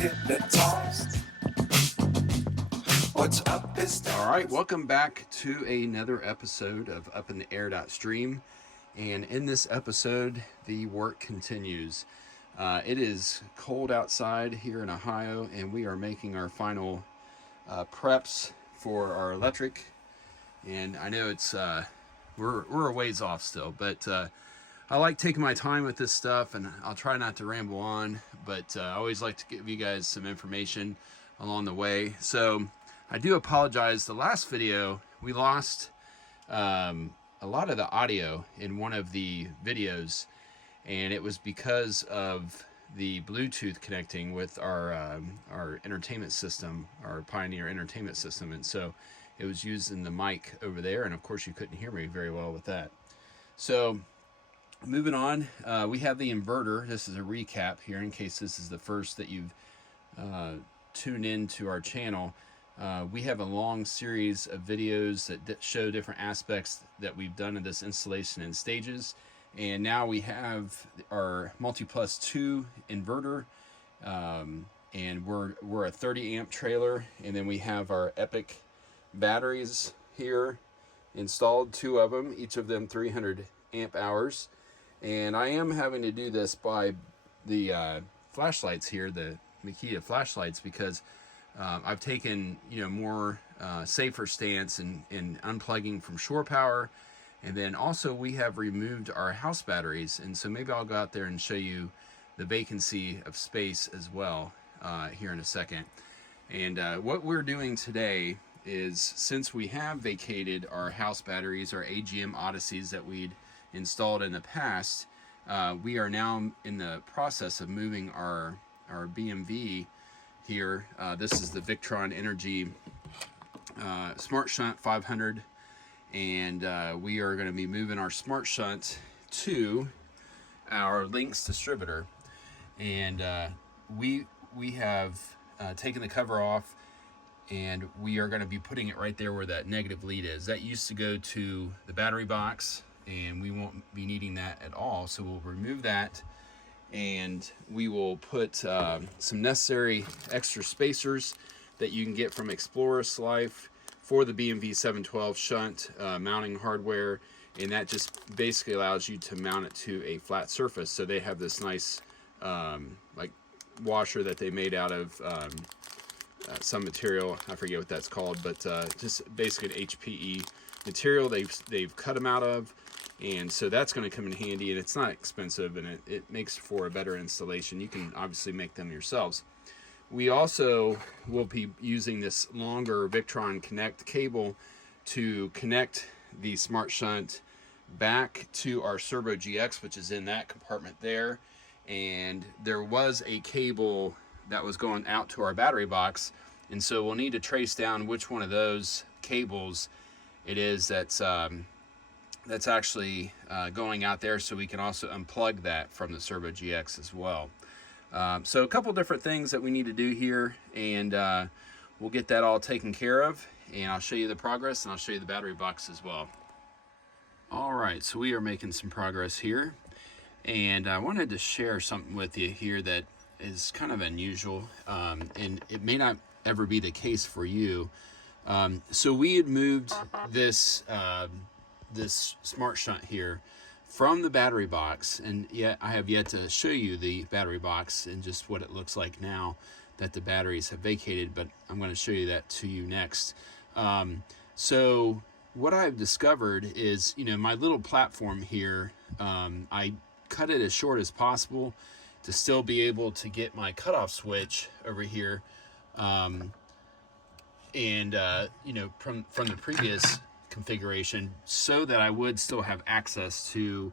hypnotized. What's up is down. All right, welcome back to another episode of UpintheAir.stream. And in this episode, the work continues. It is cold outside here in Ohio, and we are making our final preps for our electric. And I know it's we're a ways off still, but I like taking my time with this stuff, and I'll try not to ramble on, but I always like to give you guys some information along the way. So I do apologize. The last video, we lost a lot of the audio in one of the videos, and it was because of the Bluetooth connecting with our entertainment system, our Pioneer entertainment system, and so it was using the mic over there, and of course you couldn't hear me very well with that. So moving on, we have the inverter. This is a recap here in case this is the first that you've tuned in to our channel. We have a long series of videos that show different aspects that we've done in this installation in stages. And now we have our Multiplus 2 inverter, and we're a 30 amp trailer, and then we have our EPOCH batteries here installed, 2 of them, each of them 300 amp hours. And I am having to do this by the flashlights here, the Makita flashlights, because I've taken more safer stance in unplugging from shore power. And then also we have removed our house batteries, and so maybe I'll go out there and show you the vacancy of space as well here in a second. And what we're doing today is, since we have vacated our house batteries, our AGM Odysseys that we'd installed in the past, we are now in the process of moving our BMV here. This is the Victron Energy Smart Shunt 500, and we are going to be moving our Smart Shunt to our Lynx distributor. And we have taken the cover off, and we are going to be putting it right there where that negative lead is. That used to go to the battery box, and we won't be needing that at all, so we'll remove that, and we will put some necessary extra spacers that you can get from Explorer's Life for the BMV 712 shunt mounting hardware, and that just basically allows you to mount it to a flat surface. So they have this nice like washer that they made out of some material, I forget what that's called, but just basically an HPE material they've cut them out of. And so that's going to come in handy, and it's not expensive, and it makes for a better installation. You can obviously make them yourselves. We also will be using this longer Victron Connect cable to connect the Smart Shunt back to our Servo GX, which is in that compartment there. And there was a cable that was going out to our battery box, and so we'll need to trace down which one of those cables it is that's actually going out there, so we can also unplug that from the Servo GX as well. So a couple different things that we need to do here, and we'll get that all taken care of, and I'll show you the progress, and I'll show you the battery box as well. All right, so we are making some progress here, and I wanted to share something with you here that is kind of unusual, and it may not ever be the case for you. So we had moved this this Smart Shunt here from the battery box, and yet I have yet to show you the battery box and just what it looks like now that the batteries have vacated, but I'm going to show you that to you next. So what I've discovered is, my little platform here, I cut it as short as possible to still be able to get my cutoff switch over here, and from the previous configuration, so that I would still have access to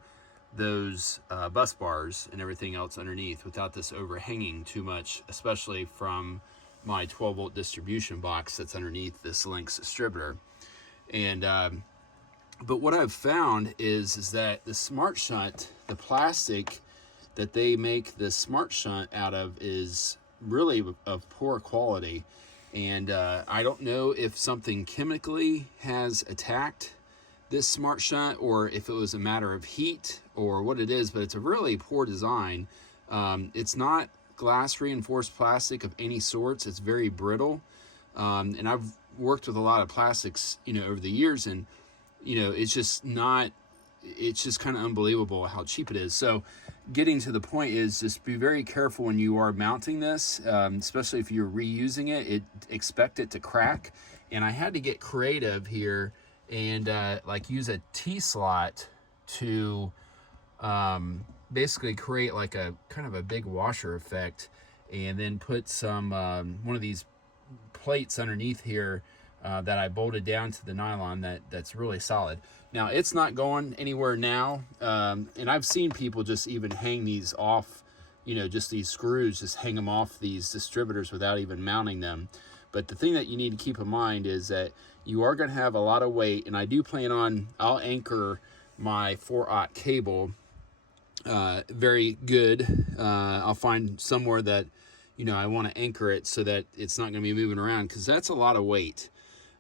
those bus bars and everything else underneath without this overhanging too much, especially from my 12 volt distribution box that's underneath this Lynx distributor. And but what I've found is that the Smart Shunt, the plastic that they make the Smart Shunt out of, is really of poor quality. And I don't know if something chemically has attacked this Smart Shunt, or if it was a matter of heat or what it is, but it's a really poor design. It's not glass reinforced plastic of any sorts. It's very brittle. And I've worked with a lot of plastics, you know, over the years, and, you know, it's just kind of unbelievable how cheap it is. So getting to the point is just be very careful when you are mounting this, especially if you're reusing it. Expect it to crack. And I had to get creative here and like use a T-slot to basically create like a kind of a big washer effect, and then put some one of these plates underneath here that I bolted down to the nylon that's really solid. Now it's not going anywhere now, and I've seen people just even hang these off, you know, just these screws, just hang them off these distributors without even mounting them. But the thing that you need to keep in mind is that you are going to have a lot of weight, and I do plan on, I'll anchor my 4/0 cable very good. I'll find somewhere that, you know, I want to anchor it so that it's not going to be moving around, because that's a lot of weight.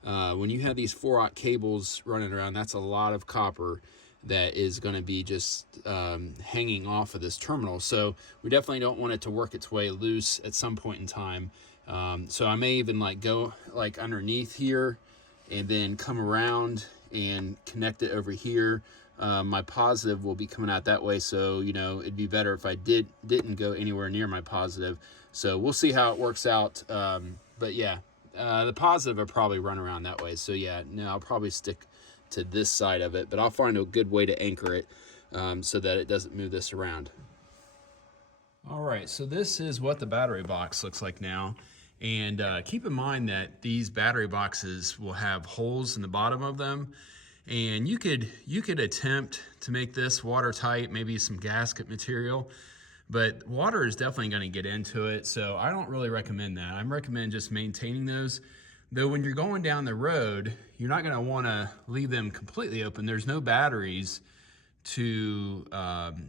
When you have these 4/0 cables running around, that's a lot of copper that is going to be just hanging off of this terminal. So we definitely don't want it to work its way loose at some point in time. So I may even like go like underneath here and then come around and connect it over here. My positive will be coming out that way, so, you know, it'd be better if I didn't go anywhere near my positive. So we'll see how it works out. But yeah, the positive will probably run around that way. So yeah, no, I'll probably stick to this side of it, but I'll find a good way to anchor it so that it doesn't move this around. All right, so this is what the battery box looks like now. And keep in mind that these battery boxes will have holes in the bottom of them. And you could attempt to make this watertight, maybe some gasket material, but water is definitely going to get into it. So I don't really recommend that. I recommend just maintaining those. Though when you're going down the road, you're not going to want to leave them completely open. There's no batteries to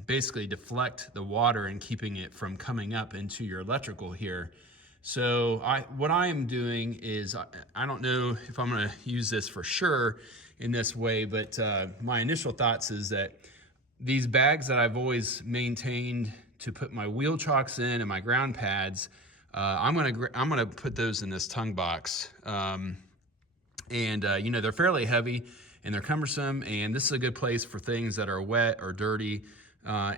basically deflect the water and keeping it from coming up into your electrical here. So what I am doing is, I don't know if I'm going to use this for sure in this way, but my initial thoughts is that these bags that I've always maintained to put my wheel chocks in and my ground pads, I'm gonna put those in this tongue box. You know, they're fairly heavy and they're cumbersome, and this is a good place for things that are wet or dirty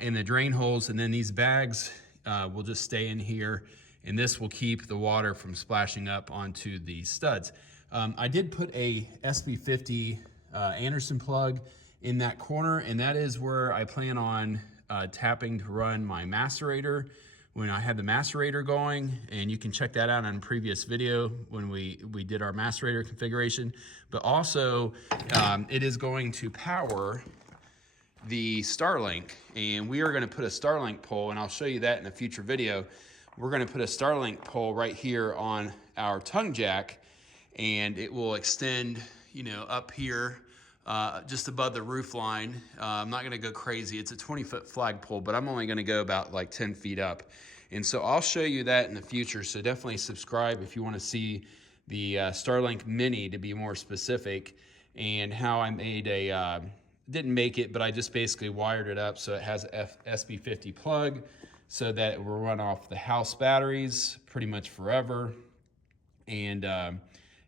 in the drain holes. And then these bags will just stay in here, and this will keep the water from splashing up onto the studs. I did put a SB50 Anderson plug in that corner, and that is where I plan on tapping to run my macerator when I have the macerator going, and you can check that out on a previous video when we did our macerator configuration. But also it is going to power the Starlink, and we are going to put a Starlink pole, and I'll show you that in a future video. We're going to put a Starlink pole right here on our tongue jack, and it will extend, you know, up here just above the roof line. I'm not going to go crazy. It's a 20-foot flagpole, but I'm only going to go about like 10 feet up. And so I'll show you that in the future. So definitely subscribe if you want to see the Starlink Mini, to be more specific, and how I made a, didn't make it, but I just basically wired it up so it has a SB50 plug so that it will run off the house batteries pretty much forever. And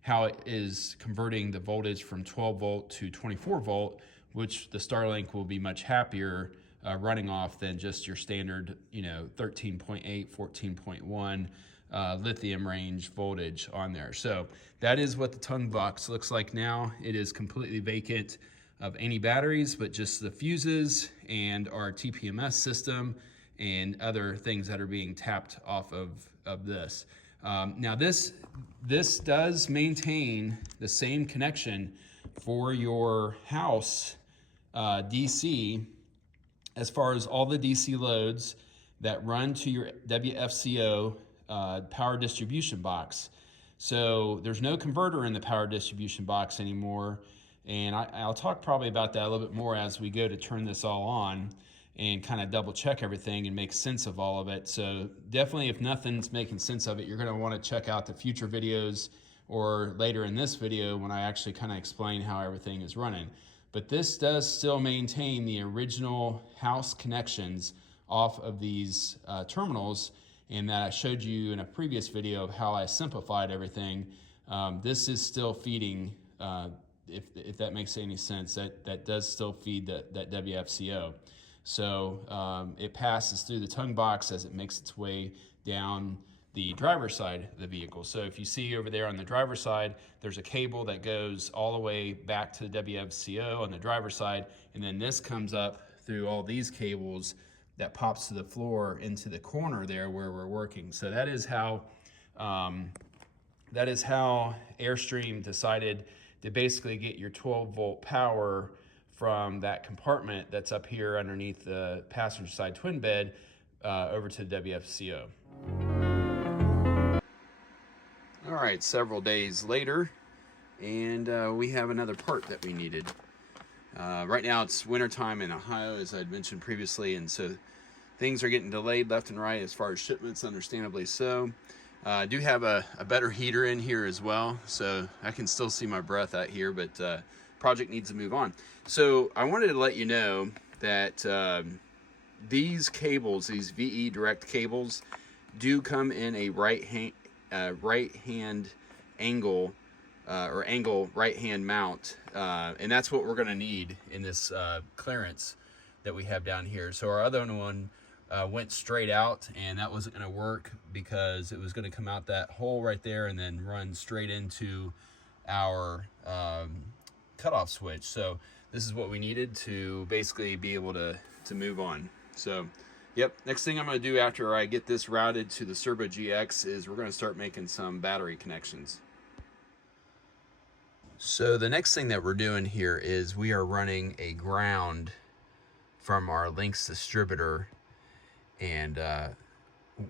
how it is converting the voltage from 12 volt to 24 volt, which the Starlink will be much happier running off than just your standard, you know, 13.8, 14.1 lithium range voltage on there. So that is what the tongue box looks like now. It is completely vacant of any batteries, but just the fuses and our TPMS system and other things that are being tapped off of this. Now this does maintain the same connection for your house DC, as far as all the DC loads that run to your WFCO power distribution box. So there's no converter in the power distribution box anymore, and I'll talk probably about that a little bit more as we go to turn this all on and kind of double check everything and make sense of all of it. So definitely, if nothing's making sense of it, you're going to want to check out the future videos or later in this video when I actually kind of explain how everything is running. But this does still maintain the original house connections off of these terminals, and that I showed you in a previous video of how I simplified everything. This is still feeding, if that makes any sense, that does still feed that WFCO. So it passes through the tongue box as it makes its way down the driver's side of the vehicle. So if you see over there on the driver's side, there's a cable that goes all the way back to the WFCO on the driver's side, and then this comes up through all these cables that pops to the floor into the corner there where we're working. So that is how Air.stream decided to basically get your 12-volt power from that compartment that's up here underneath the passenger side twin bed over to the WFCO. All right, several days later, and we have another part that we needed. Right now it's wintertime in Ohio, as I'd mentioned previously, and so things are getting delayed left and right as far as shipments, understandably so. I do have a better heater in here as well, so I can still see my breath out here, but project needs to move on. So I wanted to let you know that these cables, these VE direct cables, do come in a right hand angle or angle right hand mount, and that's what we're going to need in this clearance that we have down here. So our other one went straight out, and that wasn't going to work because it was going to come out that hole right there and then run straight into our cutoff switch. So this is what we needed to basically be able to move on. So yep, next thing I'm going to do after I get this routed to the Servo GX is we're going to start making some battery connections. So the next thing that we're doing here is we are running a ground from our Lynx distributor, and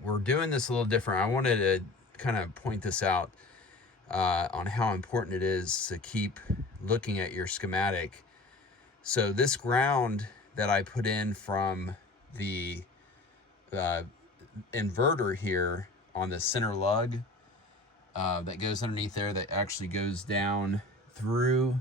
we're doing this a little different. I wanted to kind of point this out on how important it is to keep looking at your schematic. So this ground that I put in from the inverter here on the center lug that goes underneath there, that actually goes down through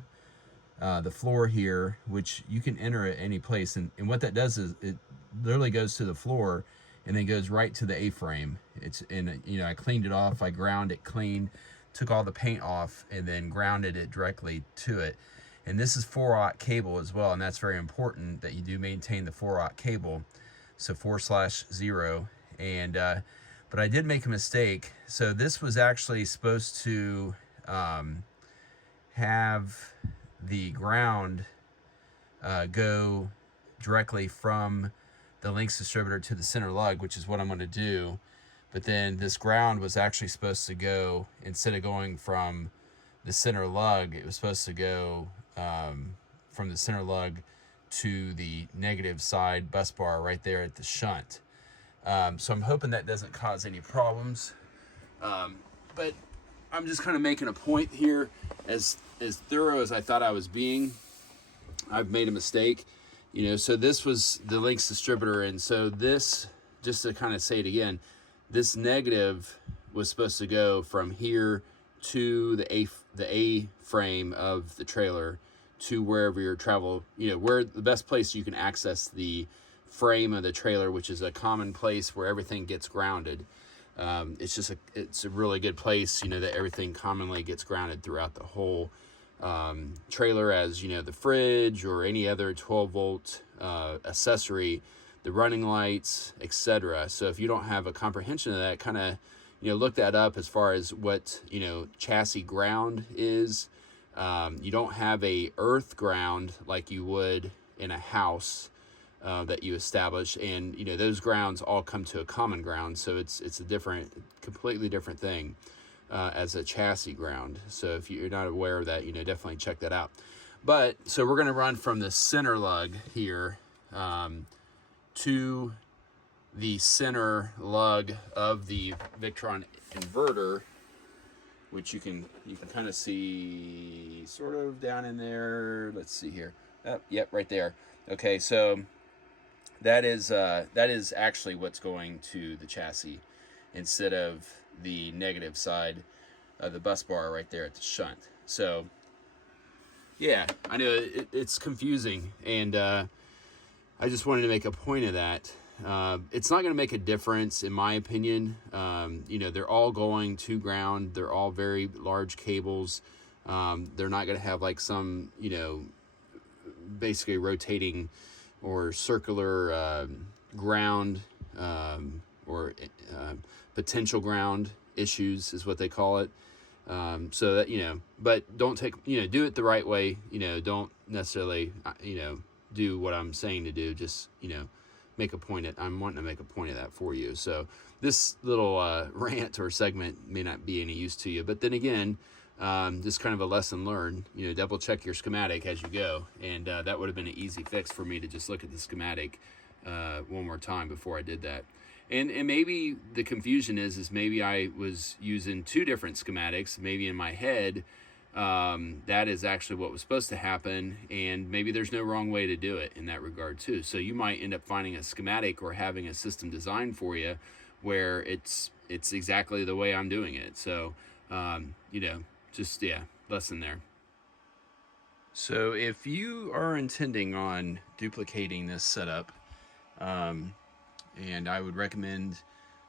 the floor here, which you can enter at any place, and what that does is it literally goes to the floor and then goes right to the A-frame. It's in, you know, I cleaned it off, I ground it clean, took all the paint off, and then grounded it directly to it. And this is 4-aught cable as well, and that's very important that you do maintain the 4-aught cable, so 4/0. And but I did make a mistake. So this was actually supposed to have the ground go directly from the Lynx distributor to the center lug, which is what I'm going to do. But then this ground was actually supposed to go, instead of going from the center lug, it was supposed to go from the center lug to the negative side bus bar right there at the shunt. So I'm hoping that doesn't cause any problems. But I'm just kind of making a point here. As thorough as I thought I was being, I've made a mistake. You know, so this was the Lynx distributor, and so this, just to kind of say it again, this negative was supposed to go from here to the A frame of the trailer to wherever your travel, you know, where the best place you can access the frame of the trailer, which is a common place where everything gets grounded. It's a really good place, you know, that everything commonly gets grounded throughout the whole trailer, as you know, the fridge or any other 12-volt accessory, the running lights, etc. So if you don't have a comprehension of that, kind of, you know, look that up as far as what, you know, chassis ground is. You don't have a earth ground like you would in a house that you establish, and you know, those grounds all come to a common ground, so it's a completely different thing as a chassis ground. So if you're not aware of that, you know, definitely check that out. But so we're going to run from the center lug here to the center lug of the Victron inverter, which you can kind of see sort of down in there. Let's see here. Oh, yep, right there. Okay, so that is actually what's going to the chassis instead of the negative side of the bus bar right there at the shunt. So yeah, I know it's confusing, and I just wanted to make a point of that. It's not going to make a difference, in my opinion. You know, they're all going to ground. They're all very large cables. They're not going to have like some, you know, basically rotating or circular ground or potential ground issues is what they call it. So that, you know, but don't take, you know, do it the right way. You know, don't necessarily, you know, do what I'm saying to do. Just, you know, I'm wanting to make a point of that for you. So this little rant or segment may not be any use to you, but then again, just kind of a lesson learned. You know, double check your schematic as you go, and that would have been an easy fix for me to just look at the schematic one more time before I did that. And maybe the confusion is maybe I was using two different schematics. Maybe in my head, that is actually what was supposed to happen, and maybe there's no wrong way to do it in that regard too. So you might end up finding a schematic or having a system designed for you where it's exactly the way I'm doing it. So you know, just, yeah, lesson there. So if you are intending on duplicating this setup, and I would recommend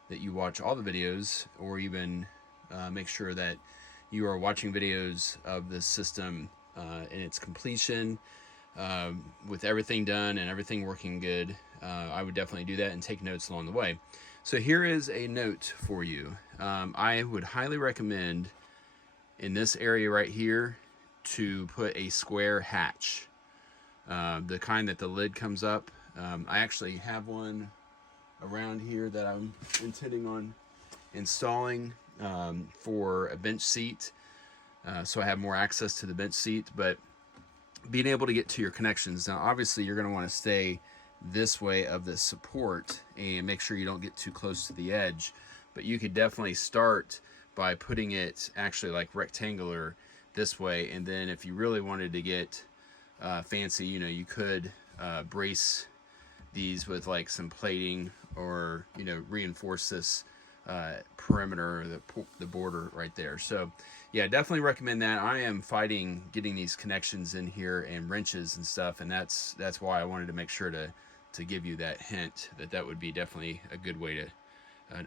that you watch all the videos, or even make sure that you are watching videos of this system in its completion, with everything done and everything working good. I would definitely do that and take notes along the way. So here is a note for you. I would highly recommend in this area right here to put a square hatch, the kind that the lid comes up. I actually have one around here that I'm intending on installing for a bench seat, so I have more access to the bench seat. But being able to get to your connections, now obviously you're going to want to stay this way of the support and make sure you don't get too close to the edge, but you could definitely start by putting it actually like rectangular this way, and then if you really wanted to get fancy, you know, you could brace these with like some plating, or, you know, reinforce this perimeter, the border right there. So yeah, definitely recommend that. I am fighting getting these connections in here and wrenches and stuff, and that's why I wanted to make sure to give you that hint that would be definitely a good way to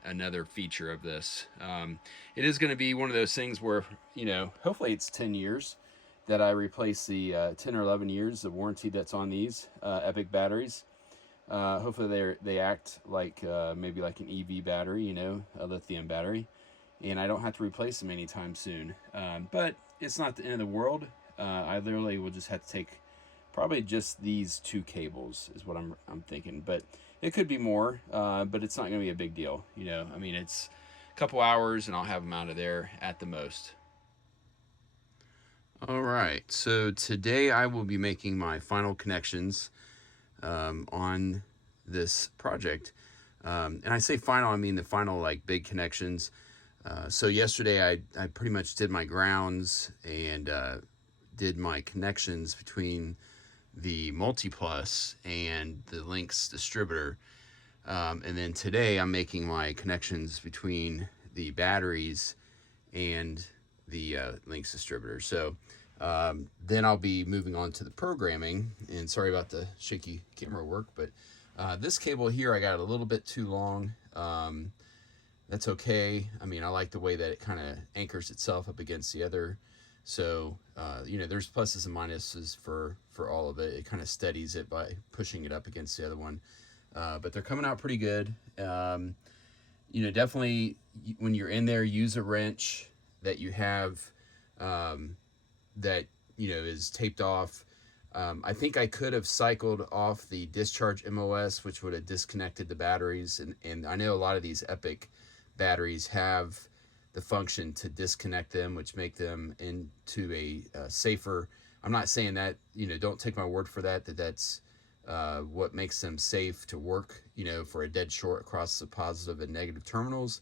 another feature of this. It is going to be one of those things where, you know, hopefully it's 10 years that I replace the 10 or 11 years of warranty that's on these EPOCH batteries. Hopefully they act like maybe like an EV battery, you know, a lithium battery, and I don't have to replace them anytime soon. But it's not the end of the world. I literally will just have to take probably just these two cables is what I'm thinking, but it could be more, but it's not going to be a big deal. You know, I mean, it's a couple hours and I'll have them out of there at the most. All right, so today I will be making my final connections on this project. And I say final, I mean the final like big connections. So yesterday I pretty much did my grounds and did my connections between the Multiplus and the Lynx distributor. And then today I'm making my connections between the batteries and the Lynx distributor. So then I'll be moving on to the programming, and sorry about the shaky camera work, but this cable here I got a little bit too long. That's okay. I mean, I like the way that it kind of anchors itself up against the other. So, you know, there's pluses and minuses for all of it. It kind of steadies it by pushing it up against the other one. But they're coming out pretty good. You know, definitely when you're in there, use a wrench that you have that, you know, is taped off. I think I could have cycled off the discharge MOS, which would have disconnected the batteries. And I know a lot of these EPOCH batteries have the function to disconnect them, which make them into a safer. I'm not saying that, you know, don't take my word for that, that's what makes them safe to work, you know, for a dead short across the positive and negative terminals.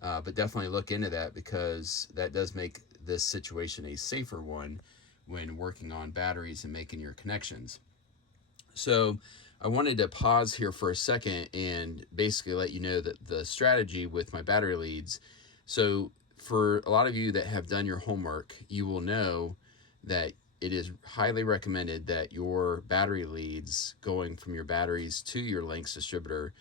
But definitely look into that, because that does make this situation a safer one when working on batteries and making your connections. So I wanted to pause here for a second and basically let you know that the strategy with my battery leads. So for a lot of you that have done your homework, you will know that it is highly recommended that your battery leads going from your batteries to your Lynx distributor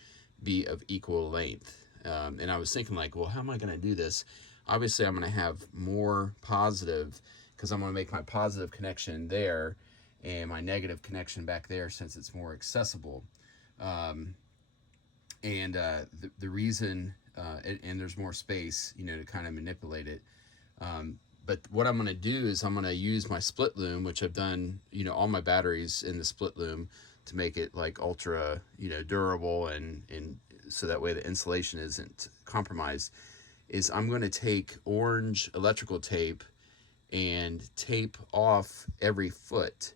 be of equal length. And I was thinking like, well, how am I going to do this? Obviously, I'm going to have more positive because I'm going to make my positive connection there and my negative connection back there since it's more accessible. The reason, and there's more space, you know, to kind of manipulate it. But what I'm going to do is I'm going to use my split loom, which I've done, you know, all my batteries in the split loom to make it like ultra, you know, durable and so that way the insulation isn't compromised, is I'm going to take orange electrical tape and tape off every foot.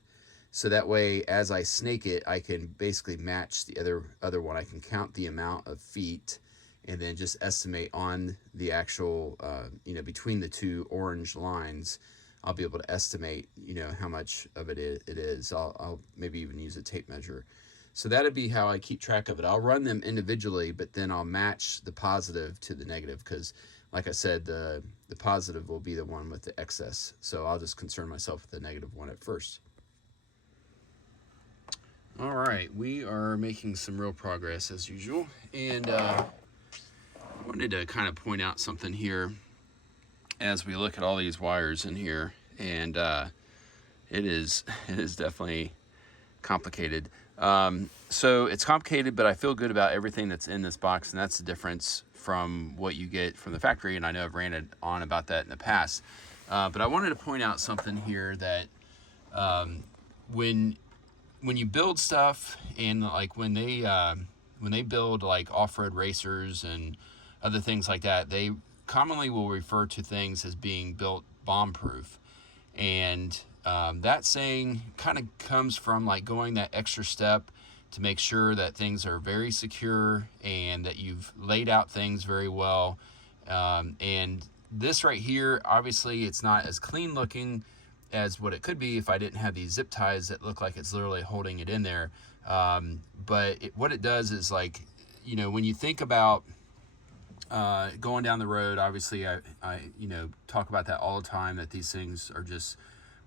So that way, as I snake it, I can basically match the other one. I can count the amount of feet and then just estimate on the actual, you know, between the two orange lines, I'll be able to estimate, you know, how much of it is. I'll maybe even use a tape measure. So that'd be how I keep track of it. I'll run them individually, but then I'll match the positive to the negative because, like I said, the positive will be the one with the excess. So I'll just concern myself with the negative one at first. All right, we are making some real progress as usual, and I wanted to kind of point out something here as we look at all these wires in here, and it is definitely complicated. So it's complicated, but I feel good about everything that's in this box, and that's the difference from what you get from the factory, and I know I've ranted on about that in the past, but I wanted to point out something here that when you build stuff, and like when they build like off-road racers and other things like that, they commonly will refer to things as being built bomb-proof. And that saying kind of comes from like going that extra step to make sure that things are very secure and that you've laid out things very well. And this right here, obviously it's not as clean looking as what it could be if I didn't have these zip ties that look like it's literally holding it in there. But what it does is, like, you know, when you think about going down the road, obviously I you know, talk about that all the time, that these things are just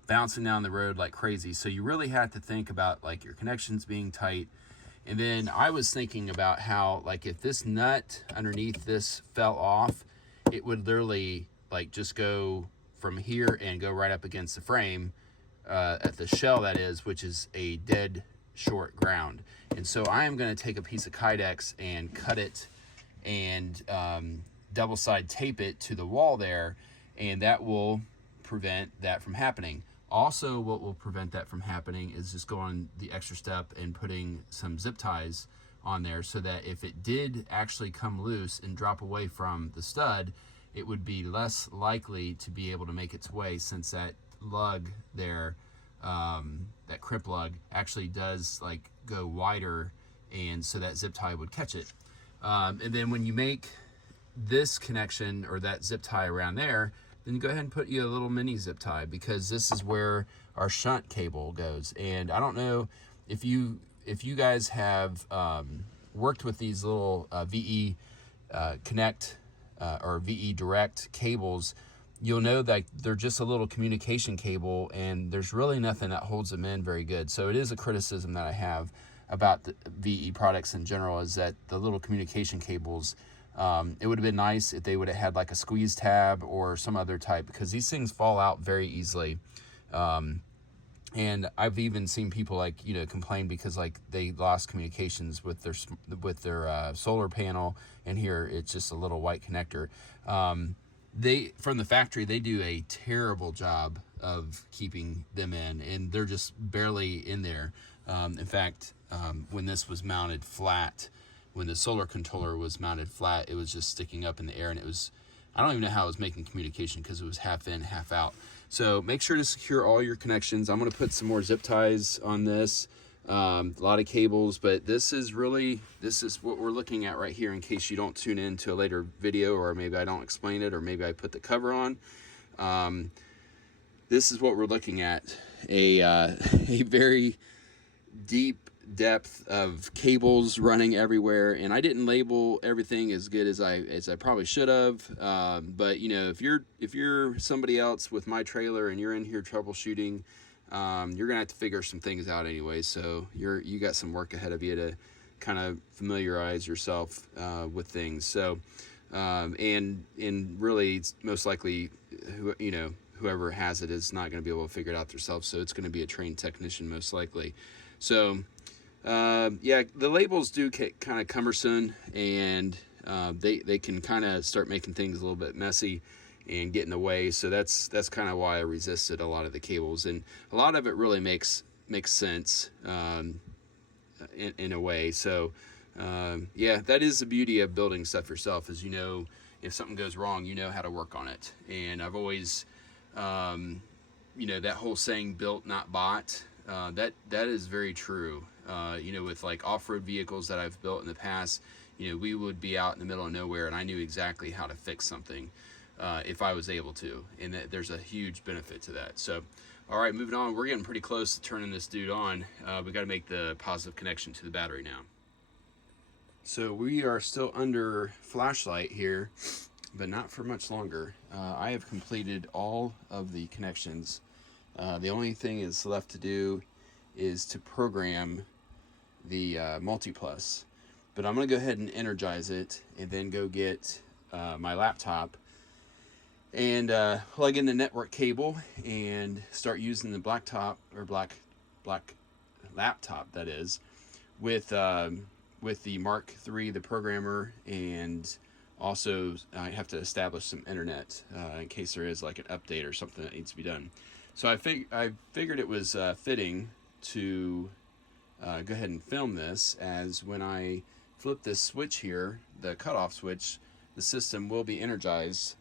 bouncing down the road like crazy. So you really have to think about like your connections being tight. And then I was thinking about how, like, if this nut underneath this fell off, it would literally like just go from here and go right up against the frame at the shell, that is, which is a dead short ground. And so I am going to take a piece of Kydex and cut it and double side tape it to the wall there, and that will prevent that from happening. Also, what will prevent that from happening is just going the extra step and putting some zip ties on there, so that if it did actually come loose and drop away from the stud, it would be less likely to be able to make its way, since that lug there, that crip lug, actually does like go wider, and so that zip tie would catch it. And then when you make this connection or that zip tie around there, then you go ahead and put you a little mini zip tie, because this is where our shunt cable goes. And I don't know if you guys have worked with these little VE Connect or VE Direct cables, you'll know that they're just a little communication cable, and there's really nothing that holds them in very good. So it is a criticism that I have about the VE products in general, is that the little communication cables, it would have been nice if they would have had like a squeeze tab or some other type, because these things fall out very easily. And I've even seen people, like, you know, complain because like they lost communications with their solar panel, and here it's just a little white connector. They, from the factory, they do a terrible job of keeping them in, and they're just barely in there. In fact, when this was mounted flat, when the solar controller was mounted flat, it was just sticking up in the air, and it was, I don't even know how it was making communication, because it was half in, half out. So make sure to secure all your connections. I'm going to put some more zip ties on this, a lot of cables, but this is what we're looking at right here, in case you don't tune in to a later video, or maybe I don't explain it, or maybe I put the cover on. This is what we're looking at, a very deep depth of cables running everywhere, and I didn't label everything as good as I probably should have, but you know, if you're somebody else with my trailer and you're in here troubleshooting, you're gonna have to figure some things out anyway. So you got some work ahead of you kind of familiarize yourself with things. So and really it's most likely whoever has it is not going to be able to figure it out themselves, so it's going to be a trained technician most likely. So yeah, the labels do get kind of cumbersome, and they can kind of start making things a little bit messy and get in the way. So that's kind of why I resisted a lot of the cables, and a lot of it really makes sense in a way. So yeah, that is the beauty of building stuff yourself, is if something goes wrong, you know how to work on it. And I've always that whole saying, built not bought, that is very true. With like off-road vehicles that I've built in the past, we would be out in the middle of nowhere and I knew exactly how to fix something if I was able to, and there's a huge benefit to that. So all right, moving on, we're getting pretty close to turning this dude on. We got to make the positive connection to the battery now. So we are still under flashlight here, but not for much longer. I have completed all of the connections. The only thing is left to do is to program the Multiplus. But I'm going to go ahead and energize it and then go get my laptop and plug in the network cable and start using the black laptop, that is, with the Mark III, the programmer, and also I have to establish some internet in case there is like an update or something that needs to be done. So I figured it was fitting to go ahead and film this, as when I flip this switch here, the cutoff switch, the system will be energized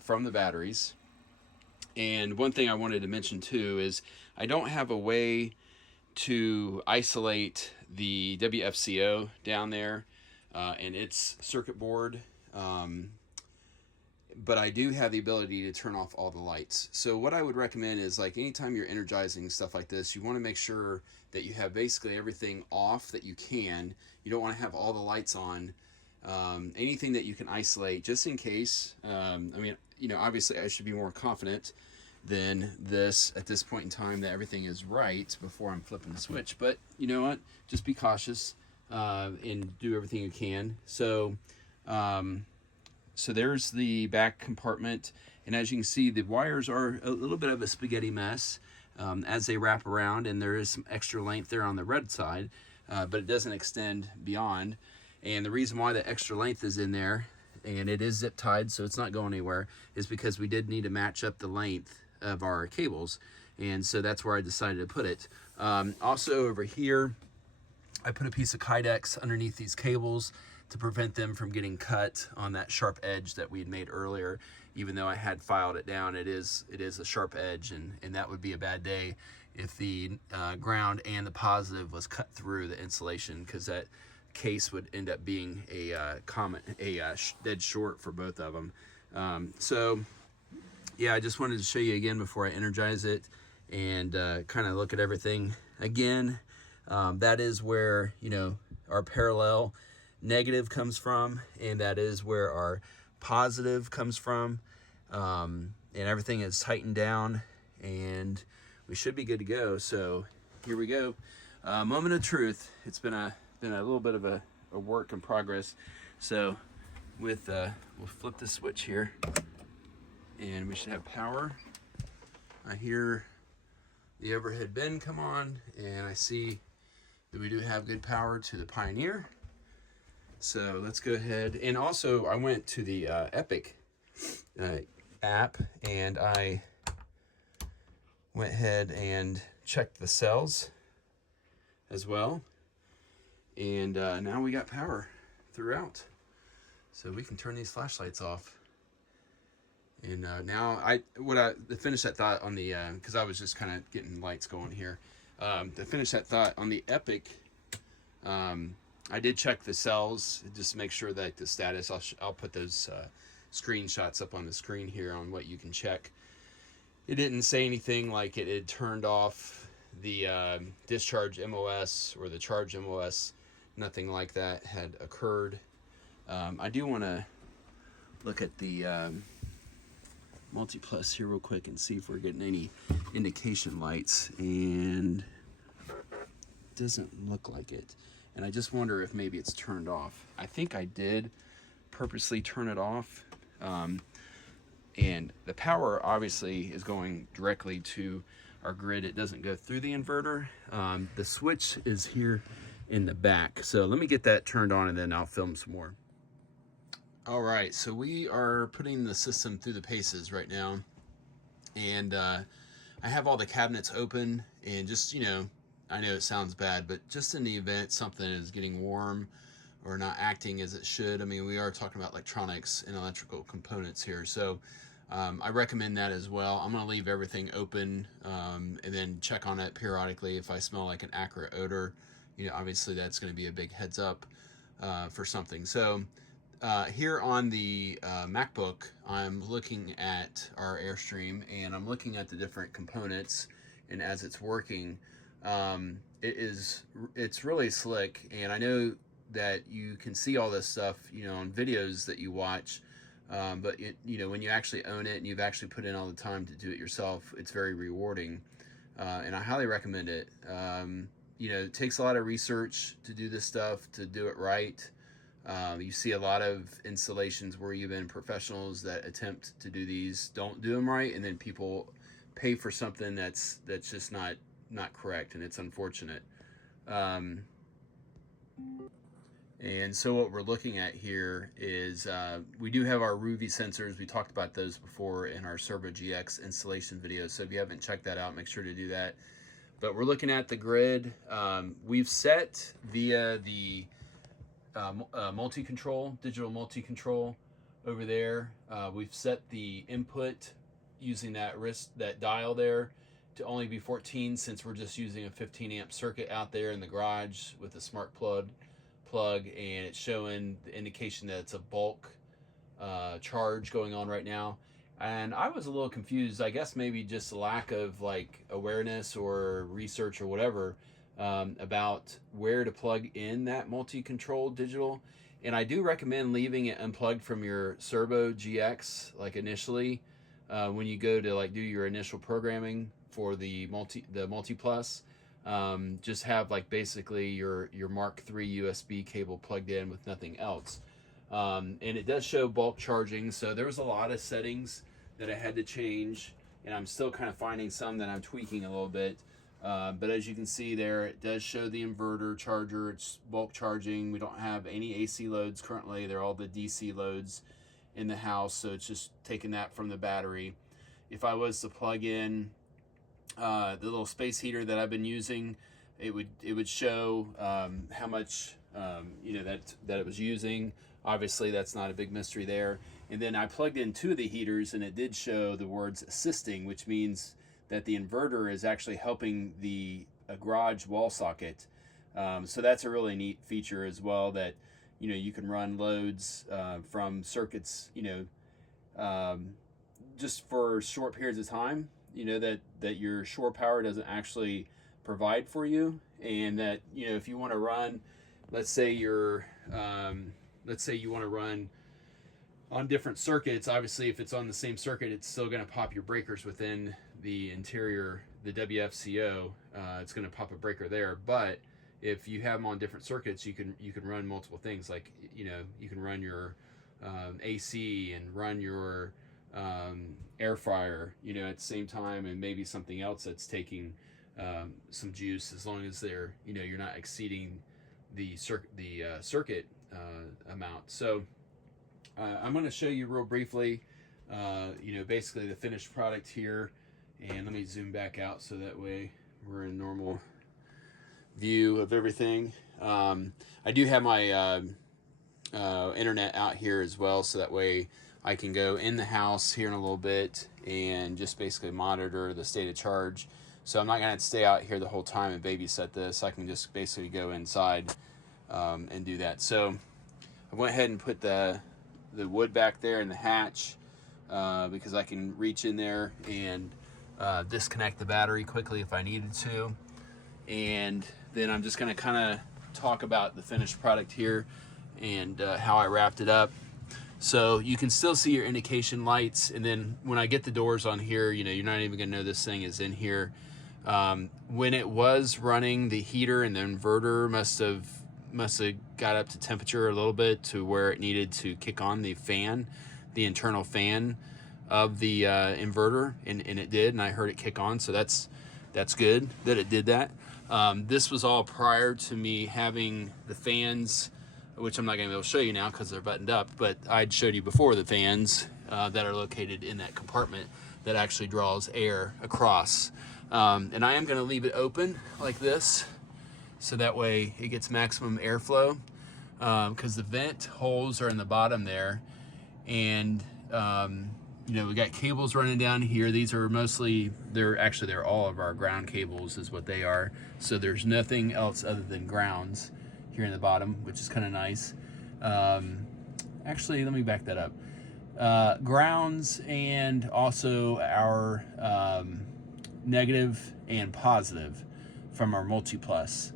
from the batteries. And one thing I wanted to mention too is I don't have a way to isolate the WFCO down there and its circuit board, but I do have the ability to turn off all the lights. So what I would recommend is, like, anytime you're energizing stuff like this, you want to make sure that you have basically everything off that you can. You don't want to have all the lights on. Anything that you can isolate, just in case. Obviously I should be more confident than this at this point in time that everything is right before I'm flipping the switch. But you know what? Just be cautious and do everything you can. So there's the back compartment, and as you can see, the wires are a little bit of a spaghetti mess as they wrap around, and there is some extra length there on the red side, but it doesn't extend beyond. And the reason why the extra length is in there, and it is zip tied so it's not going anywhere, is because we did need to match up the length of our cables, and so that's where I decided to put it. Also over here, I put a piece of Kydex underneath these cables to prevent them from getting cut on that sharp edge that we had made earlier. Even though I had filed it down, it is a sharp edge, and that would be a bad day if the ground and the positive was cut through the insulation, because that case would end up being a dead short for both of them. So yeah, I just wanted to show you again before I energize it and kind of look at everything again. That is where our parallel negative comes from, and that is where our positive comes from, and everything is tightened down and we should be good to go. So here we go. Moment of truth. It's been a little bit of a work in progress. So we'll flip the switch here and we should have power. I hear the overhead bin come on, and I see that we do have good power to the Pioneer. So let's go ahead. And also I went to the EPOCH app, and I went ahead and checked the cells as well. And now we got power throughout. So we can turn these flashlights off. And now to finish that thought on the, because I was just kind of getting lights going here. To finish that thought on the EPOCH, I did check the cells just to make sure that the status, I'll put those screenshots up on the screen here on what you can check. It didn't say anything like it had turned off the discharge MOS or the charge MOS. Nothing like that had occurred. I do want to look at the Multiplus here real quick and see if we're getting any indication lights, and it doesn't look like it. and I just wonder if maybe it's turned off. I think I did purposely turn it off. And the power obviously is going directly to our grid. It doesn't go through the inverter. The switch is here in the back. So let me get that turned on and then I'll film some more. All right, so we are putting the system through the paces right now. And I have all the cabinets open, and just, you know, I know it sounds bad, but just in the event something is getting warm or not acting as it should. I mean, we are talking about electronics and electrical components here. So I recommend that as well. I'm gonna leave everything open and then check on it periodically. If I smell like an acrid odor, you know, obviously that's gonna be a big heads up for something. So here on the MacBook, I'm looking at our Air.stream, and I'm looking at the different components, and as it's working, it's really slick. And I know that you can see all this stuff, you know, on videos that you watch, but you know, when you actually own it and you've actually put in all the time to do it yourself, it's very rewarding, and I highly recommend it. You know, it takes a lot of research to do this stuff, to do it right. You see a lot of installations where even professionals that attempt to do these don't do them right, and then people pay for something that's just not correct, and it's unfortunate. And so what we're looking at here is we do have our RUV sensors. We talked about those before in our Servo GX installation video. So if you haven't checked that out, make sure to do that. But we're looking at the grid. We've set via the multi-control, digital multi-control over there. We've set the input using that dial there to only be 14, since we're just using a 15 amp circuit out there in the garage with a smart plug, and it's showing the indication that it's a bulk charge going on right now. And I was a little confused. I guess maybe just a lack of like awareness or research or whatever about where to plug in that multi-control digital. And I do recommend leaving it unplugged from your Servo GX, like initially, when you go to like do your initial programming for the Multiplus. Just have like basically your Mark III USB cable plugged in with nothing else. And it does show bulk charging, so there was a lot of settings that I had to change, and I'm still kind of finding some that I'm tweaking a little bit. But as you can see there, it does show the inverter charger. It's bulk charging. We don't have any AC loads currently. They're all the DC loads in the house, so it's just taking that from the battery. If I was to plug in the little space heater that I've been using, it would show how much you know that it was using. Obviously, that's not a big mystery there. And then I plugged in 2 of the heaters, and it did show the words assisting, which means that the inverter is actually helping the garage wall socket. So that's a really neat feature as well, that, you know, you can run loads from circuits, you know, just for short periods of time, you know, that your shore power doesn't actually provide for you. And that, you know, if you want to run, let's say you want to run on different circuits, obviously if it's on the same circuit, it's still going to pop your breakers within the interior, the WFCO. It's going to pop a breaker there. But if you have them on different circuits, you can run multiple things. Like, you know, you can run your AC and run your air fryer, you know, at the same time, and maybe something else that's taking some juice, as long as they're, you know, you're not exceeding the circuit amount. So I'm going to show you real briefly, you know, basically the finished product here. And let me zoom back out so that way we're in normal view of everything. I do have my internet out here as well, so that way I can go in the house here in a little bit and just basically monitor the state of charge. So I'm not going to stay out here the whole time and babysit this. I can just basically go inside and do that. So I went ahead and put the wood back there in the hatch because I can reach in there and disconnect the battery quickly if I needed to. And then I'm just going to kind of talk about the finished product here and how I wrapped it up. So you can still see your indication lights, and then when I get the doors on here, you know, you're not even going to know this thing is in here. When it was running, the heater and the inverter must must have got up to temperature a little bit to where it needed to kick on the fan, the internal fan of the inverter, and it did, and I heard it kick on, so that's good that it did that. This was all prior to me having the fans, which I'm not going to be able to show you now because they're buttoned up, but I'd showed you before the fans that are located in that compartment that actually draws air across. And I am going to leave it open like this, so that way it gets maximum airflow, because the vent holes are in the bottom there, and you know, we got cables running down here. These are mostly, they're all of our ground cables is what they are. So there's nothing else other than grounds here in the bottom, which is kind of nice. Actually, let me back that up. Grounds, and also our negative and positive from our Multiplus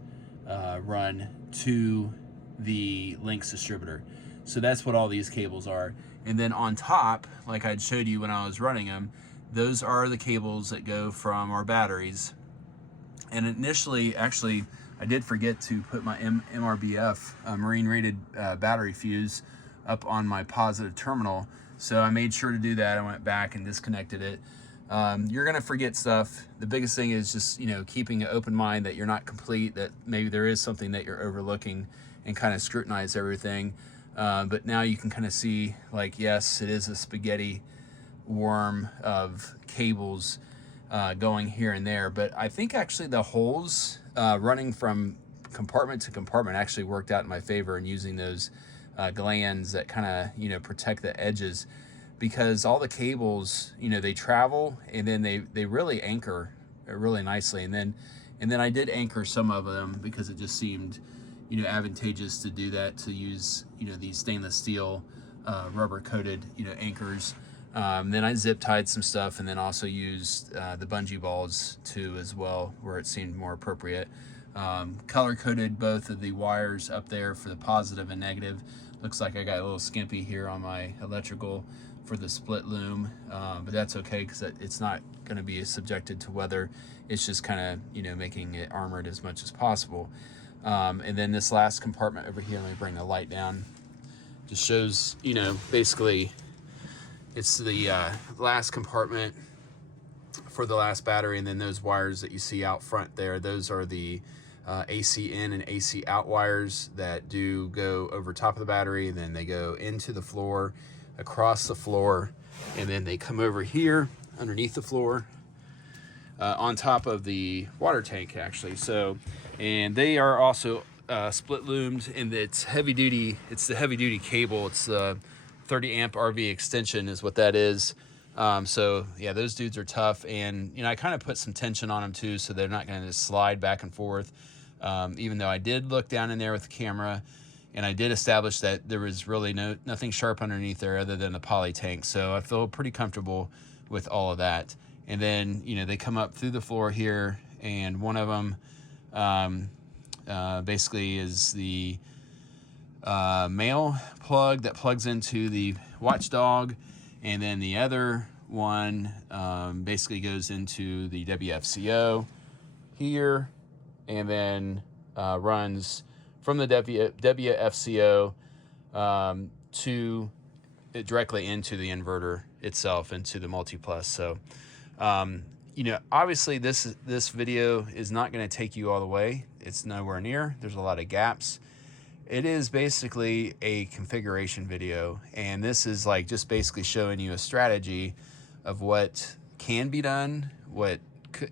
run to the Lynx distributor. So that's what all these cables are. And then on top, like I'd showed you when I was running them, those are the cables that go from our batteries. And initially, actually, I did forget to put my MRBF marine rated battery fuse up on my positive terminal. So I made sure to do that. I went back and disconnected it. You're gonna forget stuff. The biggest thing is just, you know, keeping an open mind that you're not complete, that maybe there is something that you're overlooking, and kind of scrutinize everything. But now you can kind of see, like, yes, it is a spaghetti worm of cables going here and there. But I think actually the holes running from compartment to compartment actually worked out in my favor in using those glands that kind of, you know, protect the edges, because all the cables, you know, they travel, and then they really anchor really nicely. And then I did anchor some of them because it just seemed, you know, advantageous to do that, to use, you know, these stainless steel rubber coated, you know, anchors. Then I zip tied some stuff, and then also used the bungee balls too as well, where it seemed more appropriate. Color coded both of the wires up there for the positive and negative. Looks like I got a little skimpy here on my electrical for the split loom, but that's okay, because it's not going to be subjected to weather. It's just kind of, you know, making it armored as much as possible. And then this last compartment over here, let me bring the light down, just shows, you know, basically it's the last compartment for the last battery. And then those wires that you see out front there, those are the AC in and AC out wires that do go over top of the battery, and then they go into the floor, across the floor, and then they come over here underneath the floor, on top of the water tank actually. So, and they are also split loomed, and it's heavy duty. It's the heavy duty cable. It's the 30 amp RV extension is what that is. So yeah, those dudes are tough, and you know, I kind of put some tension on them too, so they're not going to slide back and forth. Even though I did look down in there with the camera, and I did establish that there was really nothing sharp underneath there other than the poly tank. So I feel pretty comfortable with all of that. And then, you know, they come up through the floor here, and one of them basically is the male plug that plugs into the watchdog, and then the other one basically goes into the WFCO here, and then runs from the WFCO to directly into the inverter itself, into the Multiplus. So you know, obviously this video is not going to take you all the way. It's nowhere near. There's a lot of gaps. It is basically a configuration video, and this is like just basically showing you a strategy of what can be done, what,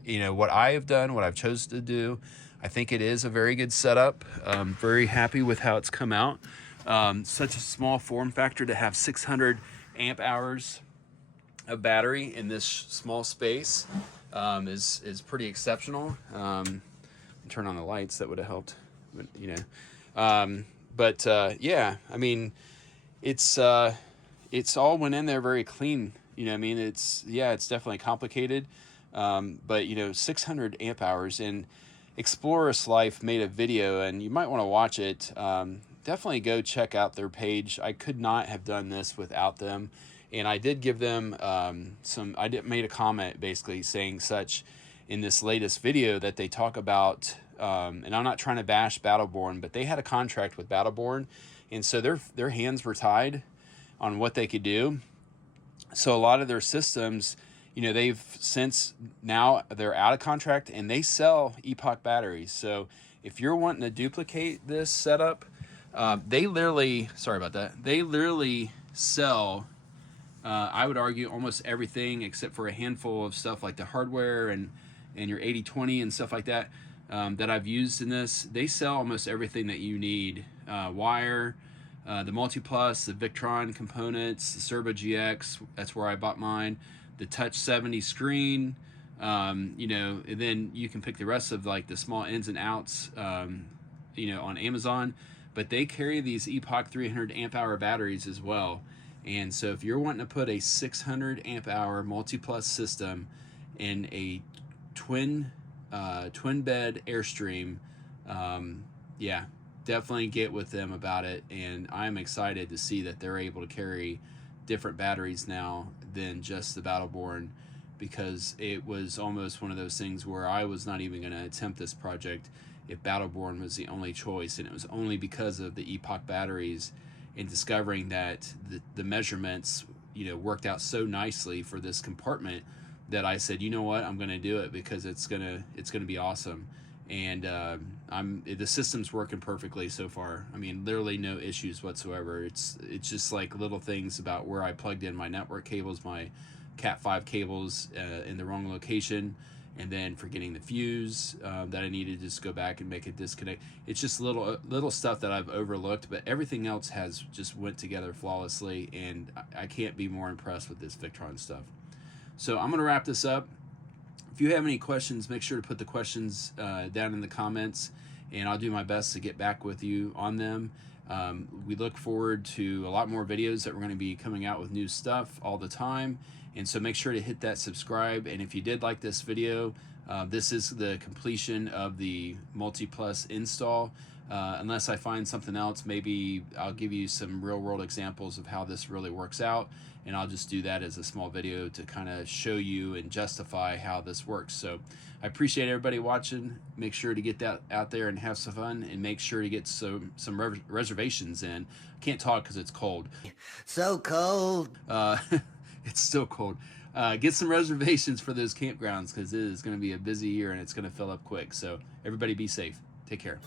you know, what I have done, what I've chosen to do. I think it is a very good setup. I'm very happy with how it's come out. Such a small form factor to have 600 amp hours of battery in this small space is pretty exceptional. Turn on the lights, that would have helped, but you know. Yeah, I mean, it's all went in there very clean. You know, I mean, it's definitely complicated, but you know, 600 amp hours. And Explorers Life made a video, and you might want to watch it. Definitely go check out their page. I could not have done this without them, and I did give them made a comment basically saying such in this latest video that they talk about and I'm not trying to bash Battleborn, but they had a contract with Battleborn, and so their hands were tied on what they could do. So a lot of their systems, you know, they've since now they're out of contract, and they sell EPOCH batteries. So if you're wanting to duplicate this setup, they literally, sorry about that, they literally sell, I would argue, almost everything except for a handful of stuff like the hardware and your 80/20 and stuff like that, that I've used in this. They sell almost everything that you need. Wire, the Multiplus, the Victron components, the Servo GX, that's where I bought mine, the Touch 70 screen, you know, and then you can pick the rest of like the small ins and outs, you know, on Amazon. But they carry these EPOCH 300 amp hour batteries as well. And so if you're wanting to put a 600 amp hour Multiplus system in a twin bed Air.stream, yeah, definitely get with them about it. And I'm excited to see that they're able to carry different batteries now than just the Battleborn, because it was almost one of those things where I was not even going to attempt this project if Battleborn was the only choice, and it was only because of the EPOCH batteries and discovering that the measurements, you know, worked out so nicely for this compartment that I said, you know what, I'm going to do it because it's gonna be awesome. And the system's working perfectly so far. I mean, literally no issues whatsoever. It's just like little things about where I plugged in my network cables, my Cat 5 cables in the wrong location, and then forgetting the fuse that I needed to just go back and make a disconnect. It's just little stuff that I've overlooked, but everything else has just went together flawlessly, and I can't be more impressed with this Victron stuff. So I'm gonna wrap this up. If you have any questions, make sure to put the questions down in the comments, and I'll do my best to get back with you on them. We look forward to a lot more videos that we're going to be coming out with new stuff all the time. And so make sure to hit that subscribe. And if you did like this video, this is the completion of the Multiplus install. Unless I find something else, maybe I'll give you some real world examples of how this really works out. And I'll just do that as a small video to kind of show you and justify how this works. So I appreciate everybody watching. Make sure to get that out there and have some fun, and make sure to get some reservations in. I can't talk because it's cold. So cold. It's still cold. Get some reservations for those campgrounds, because it is going to be a busy year and it's going to fill up quick. So everybody be safe. Take care.